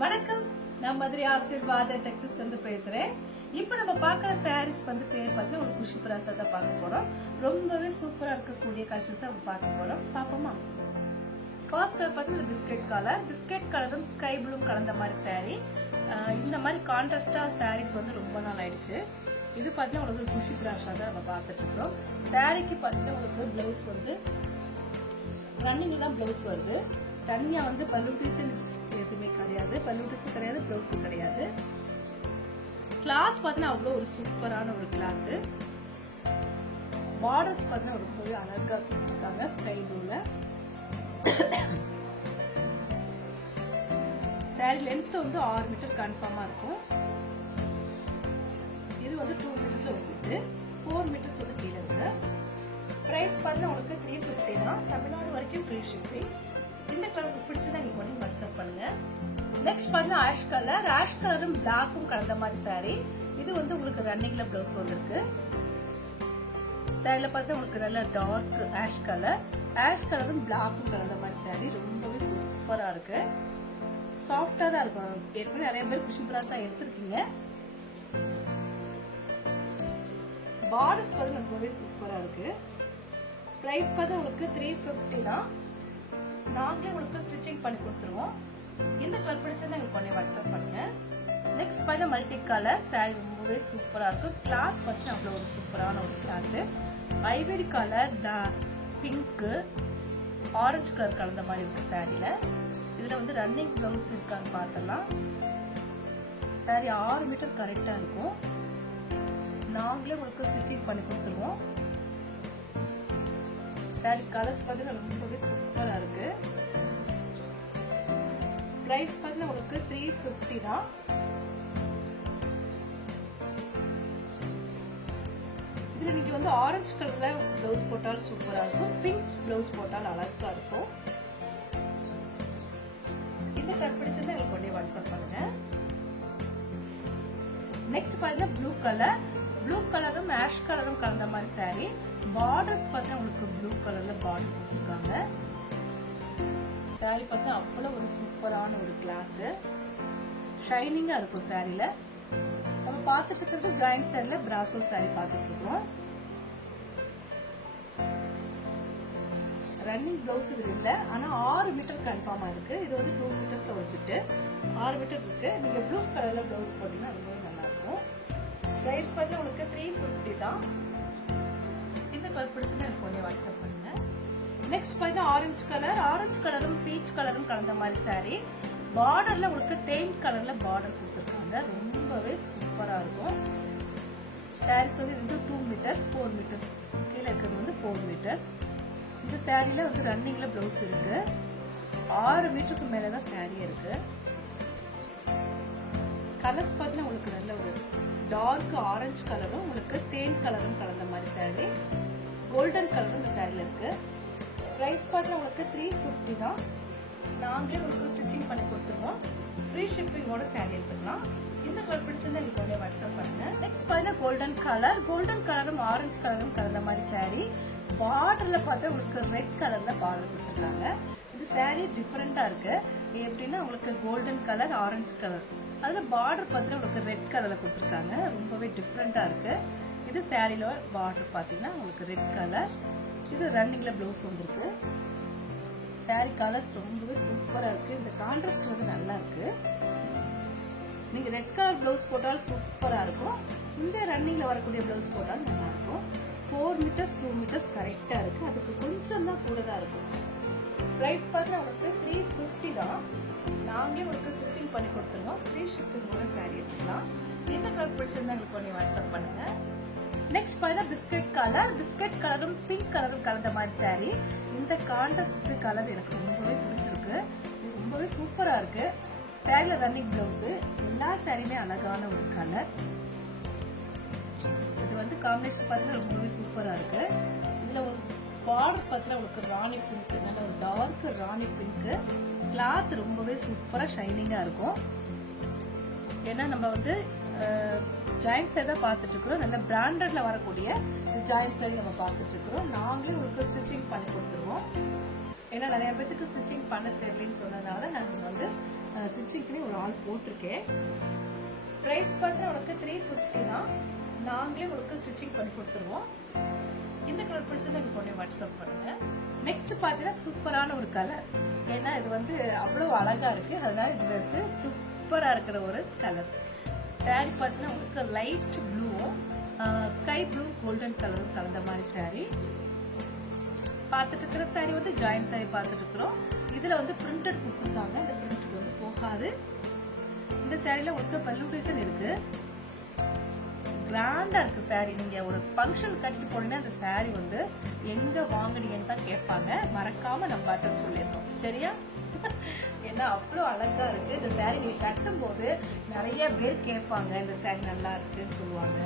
வணக்கம், நான் மதுரை ஆசீர்வாத டெக்ஸஸ் வந்து பேசுறேன். இப்ப நம்ம பாக்குற சாரீஸ் வந்து பேர் பார்த்து ஒரு குஷி பிராசா தான் பார்க்க போறோம். ரொம்பவே சூப்பரா இருக்கக்கூடிய கலெக்ஷன்ஸ் தான் பார்க்க போறோம். பாப்போமா? ஃபர்ஸ்ட் கலர் பார்த்து பிஸ்கெட் கலரும் ஸ்கை ப்ளூ கலந்த மாதிரி சாரீ. இந்த மாதிரி கான்ட்ராஸ்டா சாரீஸ் வந்து ரொம்ப நாள் ஆயிடுச்சு. இது பார்த்தீங்கன்னா உங்களுக்கு குஷி பிராசா தான் நம்ம பார்த்துட்டு இருக்கோம். சாரீக்கு பார்த்தீங்கன்னா உங்களுக்கு பிளவுஸ் வந்து ரன்னிங் தான் பிளவுஸ் வருது. தனியா வந்து பல்லு டிசைன்ஸ் எதுவுமே கிடையாது, பிளவுஸும் கிடையாது. கிளாத் பார்த்தீங்கன்னா அவ்வளோ ஒரு சூப்பரான ஒரு கிளாத். பார்டர்ஸ் பார்த்தீங்கன்னா ரொம்பவே அழகா கொடுத்துருக்காங்க ஸ்கை ப்ளூல. சாரி லென்த் வந்து 6 மீட்டர் கன்ஃபார்மா இருக்கும். இது வந்து 2 மீட்டர்ஸ்ல வந்துட்டு 4 மீட்டர்ஸ் வந்து கீழே இருக்கு. பிரைஸ் பார்த்தீங்கன்னா உங்களுக்கு 350 தான். தமிழ்நாடு வரைக்கும் ஃப்ரீ ஷிப்பிங். இந்த கலர் பிடிச்சதா நீங்க பண்ணி வாட்ஸ்அப் பண்ணுங்க. நெக்ஸ்ட் பார்த்தீங்கன்னா ஆஷ் கலரும் பிளாக்கும் கலந்த மாதிரி சாரி. இது வந்து உங்களுக்கு ரன்னிங்ல பிளவுஸ் வந்திருக்கு. சாரில பார்த்தா உங்களுக்கு நல்ல டார்க் ஆஷ் கலரும் பிளாக்கும் கலந்த மாதிரி சாரி. ரொம்பவே சூப்பரா இருக்கு. சாஃப்டா தான் இருக்கும். ஏற்கனவே நிறைய பேர் குஷி பிராசா எடுத்திருக்கீங்க. பார்டர்ஸ் பார்த்தா ரொம்பவே சூப்பரா இருக்கு. பிரைஸ் பார்த்தா உங்களுக்கு 350 தான். நாங்களே உங்களுக்கு ஸ்டிச்சிங் பண்ணி கொடுத்துருவோம். இந்த கலர் பிடிச்சா எங்களுக்கு பண்ணி வாட்ஸ்அப் பண்ணுங்க. நெக்ஸ்ட் பார்த்தா மல்டி கலர் சாரி. ரொம்பவே சூப்பரா இருக்கும். கிளாத் பார்த்தீங்கன்னா அவ்வளோ ஒரு சூப்பரான ஒரு cloth. Ivory colour, pink, orange colour கலந்த மாதிரி இருக்கு சாரியில. இதுல வந்து ரன்னிங் பிளவுஸ் இருக்கான்னு பார்த்தலாம். சாரி 6 மீட்டர் கரெக்டா இருக்கும். நாங்களே உங்களுக்கு ஸ்டிச்சிங் பண்ணி கொடுத்துருவோம். சாரி கலர்ஸ் பார்த்தீங்கன்னா ரொம்பவே சூப்பரா இருக்கு. பிரைஸ் பார்த்தீங்கன்னா உங்களுக்கு 350 தான். இதுல நீங்க வந்து ஆரஞ்சு கலர்ல பிளவுஸ் போட்டால் சூப்பரா இருக்கும். பிங்க் பிளவுஸ் போட்டால் அழகா இருக்கும். இந்த கலர் பிடிச்சதை எனக்கு உடனே வாட்ஸ்அப் பண்ணுங்க. நெக்ஸ்ட் பாத்தீங்கன்னா ப்ளூ கலரும் ஆஷ் கலரும் கலந்த மாதிரி சாரி. பார்டர்ஸ் பார்த்தா உங்களுக்கு ப்ளூ கலர்ல பார்டர் கொடுத்துருக்காங்க. சாரி பார்த்தா அவ்வளவு ஒரு சூப்பரான ஒரு கிளாத். ஷைனிங்கா இருக்கும் சாரில. நம்ம பார்த்துட்டு இருக்கிறது ஜாயிண்ட் சாரில பிராசோ சாரி பார்த்துட்டு இருக்கோம். ரன்னிங் பிளவுஸ் இது இல்ல, ஆனா 6 மீட்டர் கன்ஃபார்மா இருக்கு. இது வந்து 2 மீட்டர்ஸ்ல வந்துட்டு 6 மீட்டர் இருக்கு. நீங்க ப்ளூ கலர்ல பிளவுஸ் போட்டீங்கன்னா ரொம்பவே நல்லா இருக்கும். பிரைஸ் பார்த்தா உங்களுக்கு 350 தான். இந்த கலர் பிடிச்சா எனக்கு கொஞ்சம் வாட்ஸ்அப் பண்ணுங்க. நெக்ஸ்ட் பார்த்தா ஆரஞ்சு கலரும் பீச் கலரும் கலந்த மாதிரி சாரி. பார்டர்ல உங்களுக்கு தேன் கலர்ல பார்டர் கொடுத்துருக்காங்க. ரொம்பவே சூப்பரா இருக்கும். சாரீஸ் வந்து இது 2 மீட்டர்ஸ் 4 மீட்டர்ஸ் கீழே இருக்கிறது வந்து 4 மீட்டர்ஸ். இந்த சாரியில வந்து ரன்னிங்ல பிளவுஸ் இருக்கு. 6 மீட்டருக்கு மேலதான் சாரி இருக்கு. கலர்ஸ் பார்த்தீங்கன்னா உங்களுக்கு நல்ல ஒரு டார்க் ஆரஞ்சு கலரும் உங்களுக்கு தேன் கலரும் கலந்த மாதிரி சாரி. கோல்டன் கலரும் இந்த சாரில இருக்கு. பிரைஸ் பார்த்தா உங்களுக்கு 350 தான். நாங்களே உங்களுக்கு ஸ்டிச்சிங் பண்ணி கொடுத்துருவோம். ஃப்ரீ ஷிப்பிங்கோட சாரி எடுத்துக்கலாம். இந்த கலர் பிடிச்சிருந்தா எனக்கு உடனே வாட்ஸ்அப் பண்ணுங்க. நெக்ஸ்ட் பார்த்தா கோல்டன் கலரும் ஆரஞ்சு கலரும் கலந்த மாதிரி சாரி. பார்டர்ல பார்த்தா உங்களுக்கு ரெட் கலர்ல பார்டர் கொடுத்துருக்காங்க. இது சாரி டிஃபரெண்டா இருக்கு. எப்படின்னா உங்களுக்கு கோல்டன் கலர் ஆரஞ்சு கலர், அதுல பார்டர் பார்த்தீங்கன்னா உங்களுக்கு ரெட் கலர்ல கொடுத்துருக்காங்க. ரொம்பவே டிஃபரெண்டா இருக்கு. இது சாரியில பார்டர் பாத்தீங்கன்னா உங்களுக்கு ரெட் கலர். இது ரன்னிங்ல பிளவுஸ் வந்துருக்கு. சாரி கலர்ஸ் ரொம்பவே சூப்பரா இருக்கு. இந்த கான்ட்ராஸ்ட் வந்து நல்லா இருக்கு. நீங்க ரெட் கலர் பிளவுஸ் போட்டாலும் சூப்பரா இருக்கும். இந்த ரன்னிங்ல வரக்கூடிய பிளவுஸ் போட்டாலும் நல்லா இருக்கும். 4 மீட்டர்ஸ் 2 மீட்டர்ஸ் கரெக்டா இருக்கு. அதுக்கு கொஞ்சம் தான் கூட தான் இருக்கும். பிரைஸ் பார்த்தா உங்களுக்கு 350 தான். நாங்களே உங்களுக்கு ஸ்டிச்சிங் பண்ணி கொடுத்துருவோம். ஃப்ரீ ஷிப்பிங்கோட சாரி எடுத்துக்கலாம். இந்த கலர் பிடிச்சிருந்தா உங்களுக்கு கொஞ்சம் வாட்ஸ்அப் பண்ணுங்க. நெக்ஸ்ட் பார்த்தா பிஸ்கெட் கலரும் பிங்க் கலரும் கலந்த மாதிரி சாரி. இந்த கான்ட்ராஸ்ட் கலர் எனக்கு ரொம்பவே பிடிச்சிருக்கு. இது ரொம்பவே சூப்பரா இருக்கு. சாரில ரன்னிங் பிளவுஸ். எல்லா சாரியுமே அழகான ஒரு கலர். இது வந்து காம்பினேஷன் பார்த்தீங்கன்னா ரொம்பவே சூப்பரா இருக்கு. இதுல ஒரு பார்டர் பார்த்தீங்கன்னா உங்களுக்கு ராணி பிங்க், நல்ல ஒரு டார்க் ராணி பிங்க். கிளாத் ரொம்பவே சூப்பரா ஷைனிங்கா இருக்கும். ஏன்னா நம்ம வந்து ஜாயிண்ட் சாரி தான் பார்த்துட்டு இருக்கிறோம். நல்ல பிராண்டட்ல வரக்கூடிய ஜாயிண்ட் சாரி நம்ம பார்த்துட்டு இருக்கிறோம். நாங்களே உங்களுக்கு ஸ்டிச்சிங் பண்ணி கொடுத்துருவோம். ஏன்னா நிறைய பேருக்கு ஸ்டிச்சிங் பண்ண தெரியலன்னு சொன்னதுனால நாங்கள் வந்து ஸ்டிச்சிங்க்கு ஒரு ஆள் போட்டிருக்கேன். பிரைஸ் பார்த்தா உங்களுக்கு 350 தான். நாங்களே உங்களுக்கு ஸ்டிச்சிங் பண்ணி கொடுத்துருவோம். இந்த கலர் பிடிச்சது எனக்கு உடனே வாட்ஸ்அப் பண்ணுங்க. நெக்ஸ்ட் பாத்தீங்கன்னா சூப்பரான ஒரு கலர். ஏன்னா இது வந்து அவ்வளவு அழகா இருக்கு. அதனால இது வந்து சூப்பரா இருக்கிற ஒரு கலர். சாரி பாத்தீங்கன்னா உங்களுக்கு லைட் ப்ளூவும் ஸ்கை ப்ளூ கோல்டன் கலரும் கலந்த மாதிரி சாரி பார்த்துட்டு இருக்கிற சாரி வந்து ஜாயின் சாரி பார்த்துட்டு இருக்கிறோம். இதுல வந்து பிரிண்டட் கொடுத்துருக்காங்க. இந்த பிரிண்ட் வந்து போகாது. இந்த சாரில உங்களுக்கு பல்லு டிசைன் இருக்கு. கிராண்டா இருக்கு சாரி. நீங்க ஒரு ஃபங்க்ஷன் கட்டிட்டு போனீங்கன்னா அந்த சாரி வந்து எங்க வாங்குனீங்கன்னு தான் கேட்பாங்க. மறக்காம நம்ம அட்ரஸ் சொல்லிடணும், சரியா? ஏன்னா அவ்வளவு அழகா இருக்கு. இந்த சாரி நீங்க கட்டும் போது நிறைய பேர் கேட்பாங்க, இந்த சாரி நல்லா இருக்குன்னு சொல்லுவாங்க.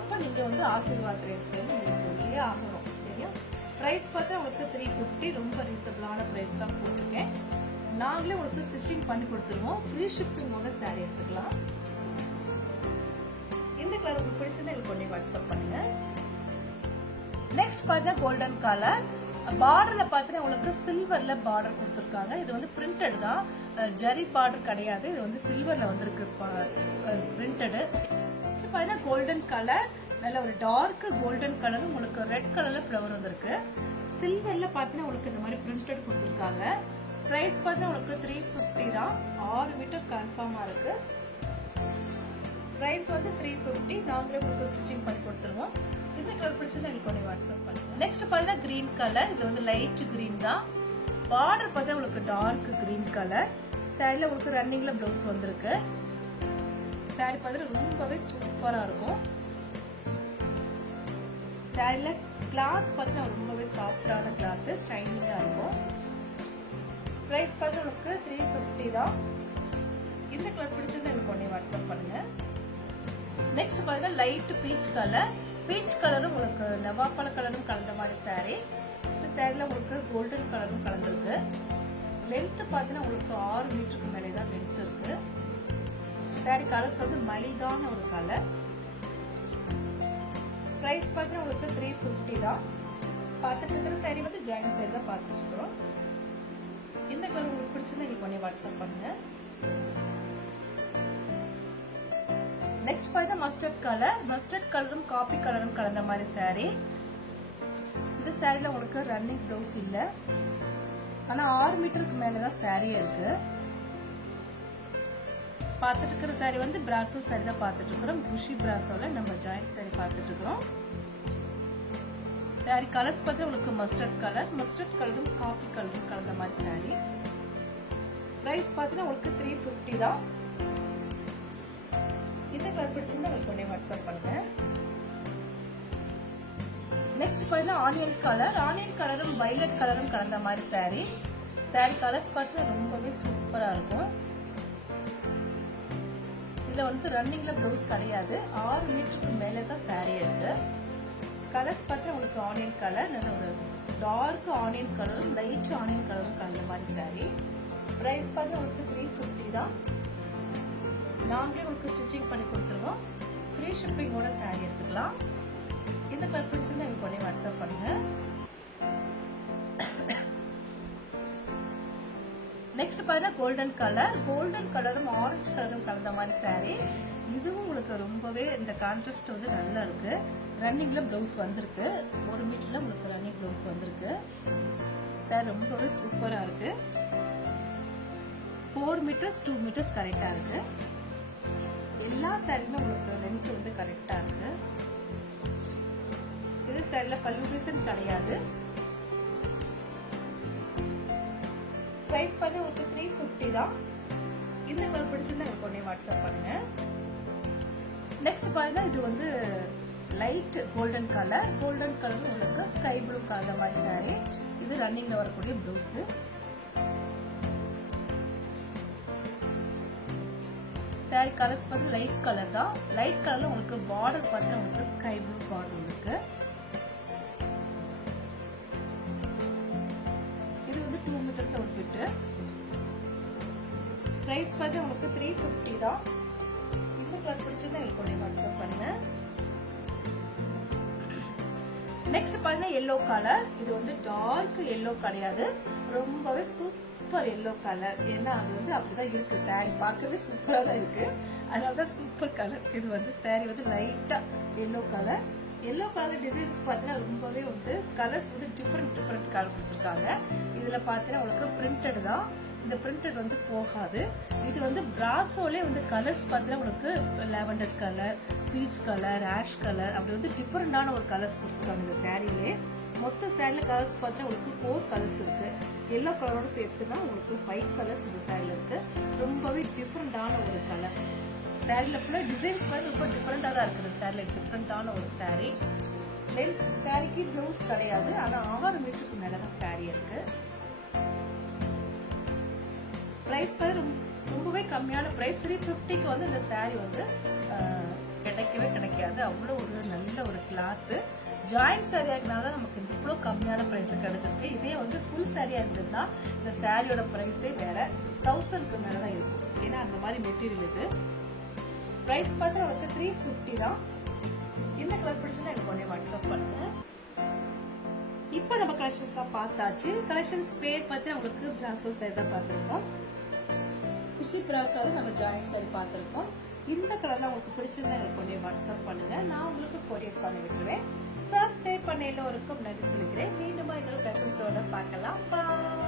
அப்ப நீங்க வந்து ஆசீர்வாதம் இருக்குன்னு நீங்க சொல்லியே ஆகணும், சரியா? பிரைஸ் பார்த்தா உங்களுக்கு 350. ரொம்ப ரீசனபிளான பிரைஸ் தான் போட்டிருக்கேன். நாங்களே உங்களுக்கு ஸ்டிச்சிங் பண்ணி கொடுத்துருவோம். ஃப்ரீ ஷிப்பிங்கோட சாரி எடுத்துக்கலாம். இந்த கலர் உங்களுக்கு பிடிச்சிருந்தா எனக்கு உடனே வாட்ஸ்அப் பண்ணுங்க. நெக்ஸ்ட் பார்த்தா கோல்டன் கலர். பார்டர்ல பார்த்தீங்கன்னா உங்களுக்கு சில்வர்ல பார்டர் கொடுத்துருக்காங்க. இது வந்து பிரிண்டட் தான், ஜரி பார்டர் கிடையாது. இது வந்து சில்வர்ல வந்திருக்கு பிரிண்டடு. நெக்ஸ்ட் பார்த்தா கோல்டன் கலர். நல்ல ஒரு டார்க் கோல்டன் கலர். உங்களுக்கு ரெட் கலர்ல ஃபிளவர் வந்திருக்கு. சில்வர்ல பார்த்தீங்கன்னா உங்களுக்கு இந்த மாதிரி பிரிண்டட் கொடுத்துருக்காங்க. பிரைஸ் பார்த்தீங்கன்னா உங்களுக்கு 350 தான். 6 மீட்டர் கன்ஃபார்மா இருக்கு. பிரைஸ் வந்து 350. நாங்களே உங்களுக்கு ஸ்டிச்சிங் பண்ணி கொடுத்துருவோம். இந்த கலர் பிடிச்சது எனக்கு ஒன்று வாட்ஸ்அப் பண்ணுங்க. நெக்ஸ்ட் பார்த்தீங்கன்னா கிரீன் கலர். இது வந்து லைட் கிரீன் தான். பார்டர் பார்த்தா உங்களுக்கு டார்க் கிரீன் கலர். சாரில உங்களுக்கு ரன்னிங்ல பிளவுஸ் வந்திருக்கு. சாரி பார்த்தா ரொம்பவே சூப்பரா இருக்கும். சாரில கிளாத் பார்த்தா ரொம்பவே சாஃப்டான கிளாத், ஷைனிங்கா இருக்கும். பிரைஸ் பார்த்தா உங்களுக்கு 350 தான். இந்த கலர் பிடிச்சது எனக்கு ஒன்று வாட்ஸ்அப் பண்ணுங்க. நெக்ஸ்ட் பாத்தீங்கன்னா லைட் பீச் கலர். பீச் கலரும் உங்களுக்கு நவாப்பழ கலரும் கலந்த மாதிரி சாரி. இந்த சாரில உங்களுக்கு கோல்டன் கலரும் கலந்துருக்கு. லென்த் பாத்தீங்கன்னா உங்களுக்கு 6 மீட்டருக்கு மேலே தான் லென்த் இருக்கு. சாரி கலர்ஸ் வந்து மைல்டான ஒரு கலர். பிரைஸ் பாத்தீங்கன்னா உங்களுக்கு 350 தான். பார்த்துட்டு இருக்கிற சாரி வந்து ஜாயின் சாரி தான் பார்த்துட்டு இருக்கிறோம். இந்த கலர் உங்களுக்கு பிடிச்சிருந்தா நீங்க பண்ணி வாட்ஸ்அப் பண்ணுங்க. நெக்ஸ்ட் பார்த்தா மஸ்டர்ட் கலர். மஸ்டர்ட் கலரும் காபி கலரும் கலந்த மாதிரி சாரி. இந்த சாரில உங்களுக்கு ரன்னிங் ப்ளவுஸ் இல்ல. ஆனா 6 மீட்டருக்கு மேலதான் சாரி இருக்கு. பார்த்துட்டு இருக்கிற சாரி வந்து பிராசோ சாரி தான் பார்த்துட்டு இருக்கிறோம். குஷி பிராசோல நம்ம ஜாயிண்ட் சாரி பார்த்துட்டு இருக்கிறோம். சாரி கலர்ஸ் பார்த்தா உங்களுக்கு மஸ்டர்ட் கலரும் காபி கலரும் கலந்த மாதிரி சாரி. பிரைஸ் பார்த்தீங்கன்னா உங்களுக்கு 350 தான். இந்த கலர் பிடிச்சிருந்தா உங்களுக்கு உடனே வாட்ஸ்அப் பண்ணுங்க. நெக்ஸ்ட் பார்த்தீங்கன்னா ஆனியன் கலர். ஆனியன் கலரும் வயலட் கலரும் கலந்த மாதிரி சாரி. சாரி கலர்ஸ் பார்த்தீங்கன்னா ரொம்பவே சூப்பரா இருக்கும். இதுல வந்து ரன்னிங்ல ப்ளவுஸ் கிடையாது. 6 மீட்டருக்கு மேலே தான் சாரி இருக்கு. கலர்ஸ் பார்த்தா உங்களுக்கு ஆனியன் கலர், நல்ல ஒரு டார்க் ஆனியன் கலரும் லைட் ஆனியன் கலரும் கலந்த மாதிரி சாரி. பிரைஸ் பார்த்தா உங்களுக்கு 350 தான். நாங்களே உங்களுக்கு ஸ்டிச்சிங் பண்ணி கொடுத்துருவோம். ஃப்ரீ ஷிப்பிங்கோட சாரி எடுத்துக்கலாம். இந்த கலர் பிடிச்சிருந்தா எனக்கு உடனே வாட்ஸ்அப் பண்ணுங்க. நெக்ஸ்ட் பாத்தீங்கன்னா கோல்டன் கலர். கோல்டன் கலரும் ஆரஞ்சு கலரும் கலந்த மாதிரி சாரி. இதுவும் உங்களுக்கு ரொம்பவே இந்த கான்ட்ராஸ்ட் வந்து நல்லா இருக்கு. ரன்னிங்ல பிளவுஸ் வந்திருக்கு. 1 மீட்டர்ல உங்களுக்கு ரன்னிங் பிளவுஸ் வந்திருக்கு. சாரி ரொம்பவே சூப்பரா இருக்கு. 4 மீட்டர்ஸ் 2 மீட்டர்ஸ் கரெக்டா இருக்கு. எல்லா சாரியுமே உங்களுக்கு லென்த் வந்து கரெக்டா இருக்கு. இது சாரில பல்லு டிசைன் கிடையாது. பிரைஸ் பார்த்தா உங்களுக்கு 350 தான். இந்த கலர் பிடிச்சிருந்தா எனக்கு உடனே வாட்ஸ்அப் பண்ணுங்க. நெக்ஸ்ட் பாருங்க, இது வந்து light golden colour. Golden colour உங்களுக்கு ஸ்கை ப்ளூ கலர் மாதிரி சாரி. இது ரன்னிங்ல வரக்கூடிய ப்ளவுஸ். சாரி கலர்ஸ் பார்த்து லைட் கலர் தான். லைட் கலர்ல உங்களுக்கு பார்டர் பார்த்து உங்களுக்கு ஸ்கை ப்ளூ பார்டர் இருக்கு. இது வந்து 2 மீட்டர்ஸ் ஒரு பிட்டு. பிரைஸ் பார்த்து உங்களுக்கு 350 தான். இந்த கலர் பிடிச்சிருந்தா எனக்கு உடனே வாட்ஸ்அப் பண்ணுங்க. நெக்ஸ்ட் பாத்தீங்கன்னா எல்லோ கலர். இது வந்து டார்க் எல்லோ கிடையாது, ரொம்பவே சூப்பர் சூப்பர் எல்லோ கலர். ஏன்னா அது வந்து அப்படிதான் இருக்கு சாரி, பார்க்கவே சூப்பரா தான் இருக்கு. அதனாலதான் சூப்பர் கலர். இது வந்து சாரி வந்து லைட்டா yellow colour. Yellow colour designs பார்த்தீங்கன்னா ரொம்பவே வந்து கலர்ஸ் வந்து டிஃப்ரெண்ட் கலர் கொடுத்துருக்காங்க. இதுல பார்த்தீங்கன்னா உங்களுக்கு பிரிண்டட் தான். இந்த பிரிண்டட் வந்து போகாது. இது வந்து பிராசோலே வந்து கலர்ஸ் பார்த்தீங்கன்னா உங்களுக்கு lavender colour, peach colour, ash colour, அப்படி வந்து டிஃப்ரெண்டான ஒரு கலர்ஸ் கொடுத்துருக்காங்க இந்த சாரியிலே. மொத்த சாரில கலர்ஸ் பார்த்தா உங்களுக்கு 4 கலர்ஸ் இருக்கு. எல்லோ கலரோட சேர்த்துனா உங்களுக்கு 5 கலர்ஸ் இந்த சாரில இருக்கு. ரொம்பவே டிஃப்ரெண்டான ஒரு கலர். சாரில ஃபுல்லா டிசைன்ஸ் பார்த்து ரொம்ப டிஃப்ரெண்டா தான் இருக்குது. சாரில டிஃப்ரெண்டான ஒரு சாரி. சாரிக்கு ப்ளவுஸ் கிடையாது. ஆனா 6 மீட்டருக்கு மேலதான் சாரி இருக்கு. பிரைஸ் பார்த்து ரொம்பவே கம்மியான பிரைஸ். 350க்கு வந்து இந்த சாரி வந்து கிடைக்கவே கிடைக்காது. அவ்வளவு ஒரு நல்ல ஒரு கிளாத். ஜாயிண்ட் சாரியா இருக்கனால நமக்கு இவ்வளவு கம்மியான பிரைஸ்ல கிடைச்சிருக்கு. இதே வந்து ஃபுல் சாரியா இருந்ததுன்னா இந்த சாரியோட பிரைஸே வேற 1000க்கு மேலதான் இருக்கும். ஏன்னா அந்த மாதிரி மெட்டீரியல் இது. பிரைஸ் பார்த்தா வந்து 350 தான். இந்த கலர் பிடிச்சுன்னா எனக்கு உடனே வாட்ஸ்அப் பண்ணுங்க. இப்ப நம்ம கலெக்ஷன்ஸ் தான் பார்த்தாச்சு. கலெக்ஷன்ஸ் பேர் பார்த்து உங்களுக்கு பிராசோ சாரி தான் பார்த்திருக்கோம். குஷி பிராசோல நம்ம ஜாயிண்ட் சாரி பார்த்திருக்கோம். இந்த கலர்ல உங்களுக்கு பிடிச்சிருந்தா எனக்கு உடனே வாட்ஸ்அப் பண்ணுங்க. நான் உங்களுக்கு கொரியர் பண்ணி விட்டுருவேன். சப்ஸ்கிரைப் பண்ண எல்லோருக்கும் நன்றி சொல்லிக்கிறேன். மீண்டும் இன்னொரு கலெக்ஷன்ஸோட பார்க்கலாம். பாய்.